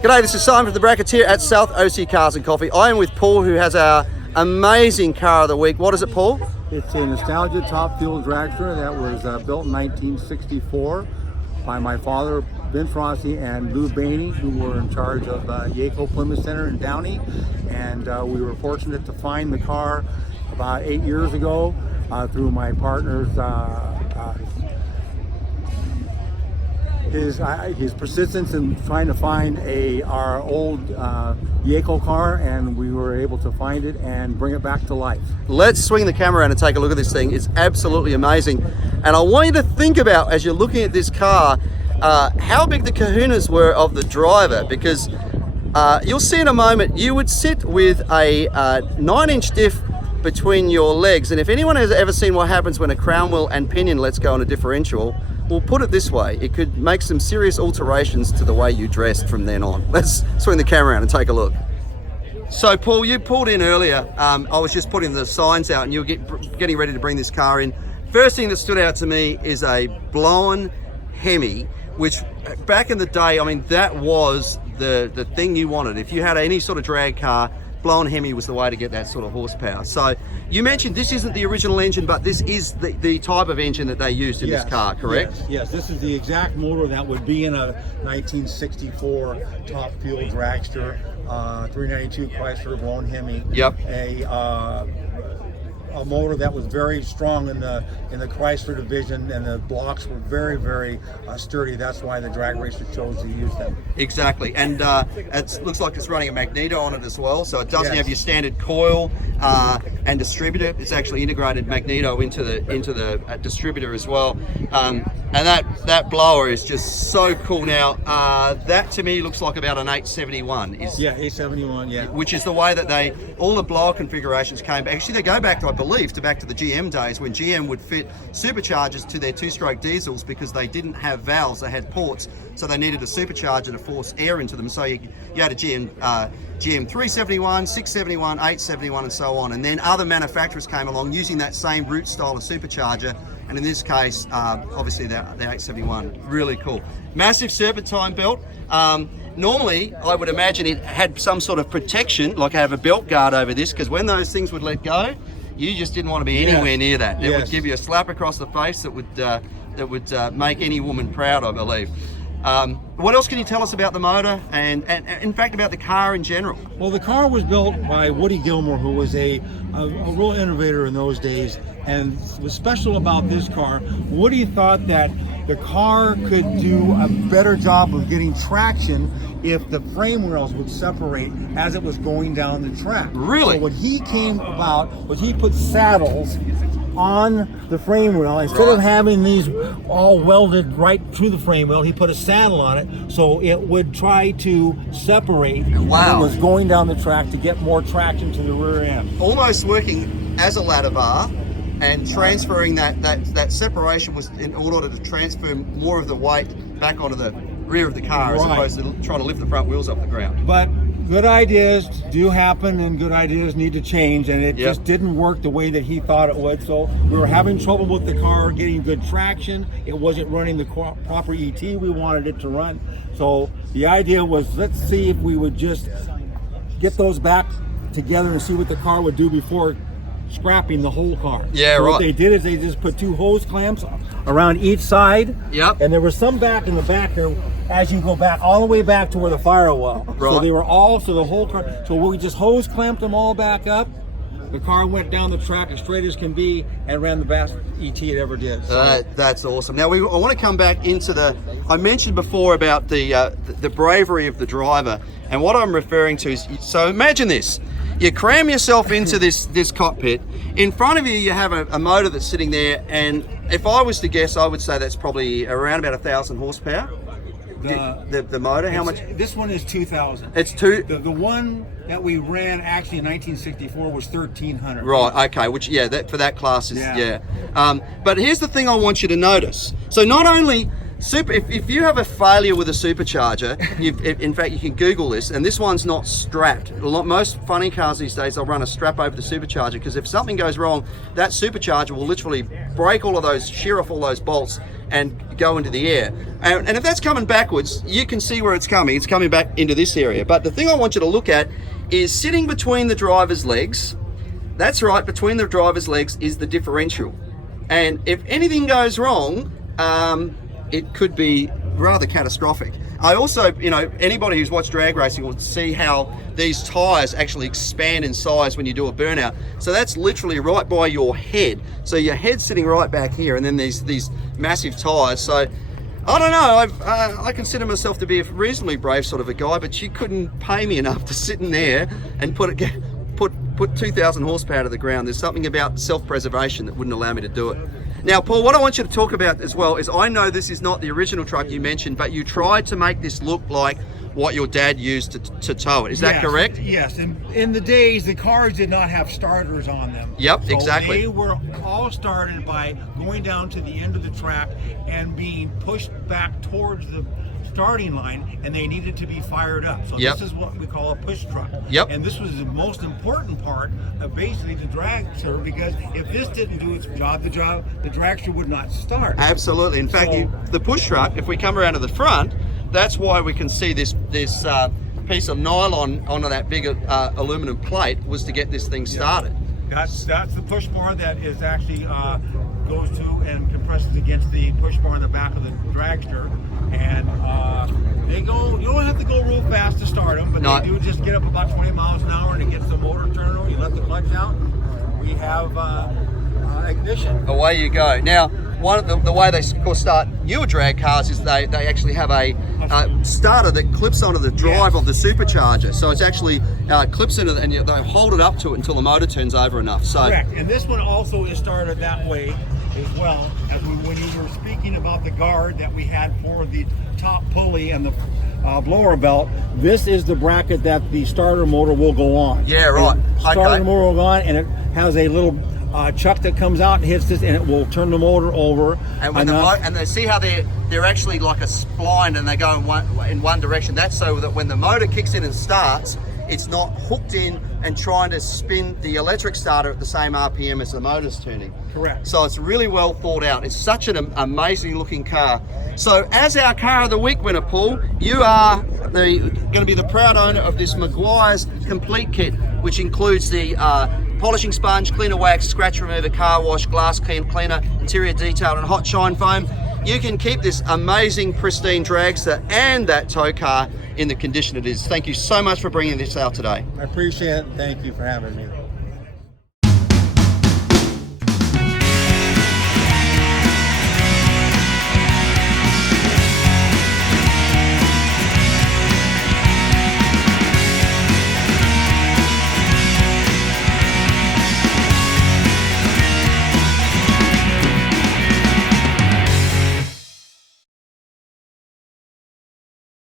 G'day, this is Simon from the Brackets here at South OC Cars and Coffee. I am with Paul, who has our amazing car of the week. What is it, Paul? It's a Nostalgia Top Fuel Dragster that was built in 1964 by my father, Vince Rossi, and Lou Bainey, who were in charge of Yako Plymouth Center in Downey. And we were fortunate to find the car about 8 years ago through my partner's his persistence in trying to find our old Yako car, and we were able to find it and bring it back to life. Let's swing the camera around and take a look at this thing. It's absolutely amazing. And I want you to think about, as you're looking at this car, how big the kahunas were of the driver, because you'll see in a moment, you would sit with a 9-inch diff between your legs. And if anyone has ever seen what happens when a crown wheel and pinion lets go on a differential, we'll put it this way, it could make some serious alterations to the way you dressed from then on. Let's swing the camera around and take a look. So Paul, you pulled in earlier. I was just putting the signs out and you were getting ready to bring this car in. First thing that stood out to me is a blown Hemi, which back in the day, I mean, that was the thing you wanted. If you had any sort of drag car, blown Hemi was the way to get that sort of horsepower. So you mentioned this isn't the original engine, but this is the type of engine that they used in this car, correct? Yes, this is the exact motor that would be in a 1964 Top Fuel Dragster, 392 Chrysler blown Hemi. Yep. A motor that was very strong in the Chrysler division, and the blocks were very, very sturdy. That's why the drag racers chose to use them. Exactly, and it looks like it's running a magneto on it as well, so it doesn't Yes. have your standard coil and distributor. It's actually integrated magneto into the distributor as well, and that blower is just so cool. Now that to me looks like about an 871. Yeah, 871. Yeah. Which is the way that all the blower configurations came back. Actually, they go back to, I believe, back to the GM days when GM would fit superchargers to their two-stroke diesels because they didn't have valves, they had ports, so they needed a supercharger to force air into them. So you had a GM 371, 671, 871, and so on. And then other manufacturers came along using that same root style of supercharger. And in this case, obviously the 871, really cool. Massive serpentine belt. Normally, I would imagine it had some sort of protection, like I have a belt guard over this, because when those things would let go, you just didn't want to be anywhere near that. It would give you a slap across the face that would make any woman proud, I believe. What else can you tell us about the motor and in fact about the car in general? Well, the car was built by Woody Gilmore, who was a real innovator in those days. And what's special about this car, Woody thought that the car could do a better job of getting traction if the frame rails would separate as it was going down the track. Really? So what he came about was he put saddles on the frame rail. Instead of having these all welded right through the frame rail, he put a saddle on it so it would try to separate when it was going down the track to get more traction to the rear end. Almost working as a ladder bar, and transferring that separation was in order to transfer more of the weight back onto the rear of the car as opposed to trying to lift the front wheels off the ground. But good ideas do happen and good ideas need to change, and it just didn't work the way that he thought it would. So we were having trouble with the car getting good traction. It wasn't running the proper ET we wanted it to run. So the idea was, let's see if we would just get those back together and see what the car would do before scrapping the whole car. Yeah, so right. What they did is they just put 2 hose clamps around each side. Yep. And there was some back in the back there as you go back all the way back to where the firewall. Right. So they were all, so the whole car, so we just hose clamped them all back up. The car went down the track as straight as can be and ran the best ET it ever did. So. That's awesome. Now I want to come back into I mentioned before about the bravery of the driver, and what I'm referring to is, so imagine this. You cram yourself into this cockpit. In front of you, you have a motor that's sitting there, and if I was to guess, I would say that's probably around about 1,000 horsepower. The motor, how much? This one is 2,000. It's two. The one that we ran actually in 1964 was 1,300. Right. Okay. Which for that class is But here's the thing I want you to notice. So not only If you have a failure with a supercharger, in fact, you can Google this, and this one's not strapped. Most funny cars these days, they'll run a strap over the supercharger, because if something goes wrong, that supercharger will literally break all of those, shear off all those bolts, and go into the air. And if that's coming backwards, you can see where it's coming. It's coming back into this area. But the thing I want you to look at is sitting between the driver's legs. That's right, between the driver's legs is the differential. And if anything goes wrong, it could be rather catastrophic. I also, anybody who's watched drag racing will see how these tires actually expand in size when you do a burnout. So that's literally right by your head. So your head's sitting right back here, and then these massive tires. So I don't know, I consider myself to be a reasonably brave sort of a guy, but you couldn't pay me enough to sit in there and put 2,000 horsepower to the ground. There's something about self-preservation that wouldn't allow me to do it. Now, Paul, what I want you to talk about as well is, I know this is not the original truck you mentioned, but you tried to make this look like what your dad used to tow it. Is that correct? Yes. And in the days, the cars did not have starters on them. Yep, so exactly. They were all started by going down to the end of the track and being pushed back towards the starting line, and they needed to be fired up. So this is what we call a push truck. Yep. And this was the most important part of basically the dragster, because if this didn't do its job, the dragster would not start. Absolutely. In fact, the push truck, if we come around to the front, that's why we can see this piece of nylon onto that big aluminum plate, was to get this thing started. That's the push bar that is actually goes to and compresses against the push bar in the back of the dragster, and they go. You don't have to go real fast to start them, but they do just get up about 20 miles an hour, and it gets the motor turning. You let the clutch out. We have ignition. Away you go. Now, one of the way they of course start newer drag cars is they actually have a starter that clips onto the drive of the supercharger. So it's actually clips into and they hold it up to it until the motor turns over enough. So correct. And this one also is started that way as well, as when you were speaking about the guard that we had for the top pulley and the blower belt. This is the bracket that the starter motor will go on. Yeah, right. Starter motor will go on, and it has a little chuck that comes out and hits this, and it will turn the motor over. And when and they see how they're actually like a spline, and they go in one direction. That's so that when the motor kicks in and starts, it's not hooked in and trying to spin the electric starter at the same RPM as the motor's turning. Correct. So it's really well thought out. It's such an amazing looking car. So as our car of the week winner, Paul, you are going to be the proud owner of this Meguiar's complete kit, which includes the polishing sponge, cleaner wax, scratch remover, car wash, glass cleaner, interior detail, and hot shine foam. You can keep this amazing pristine dragster and that tow car in the condition it is. Thank you so much for bringing this out today. I appreciate it. Thank you for having me.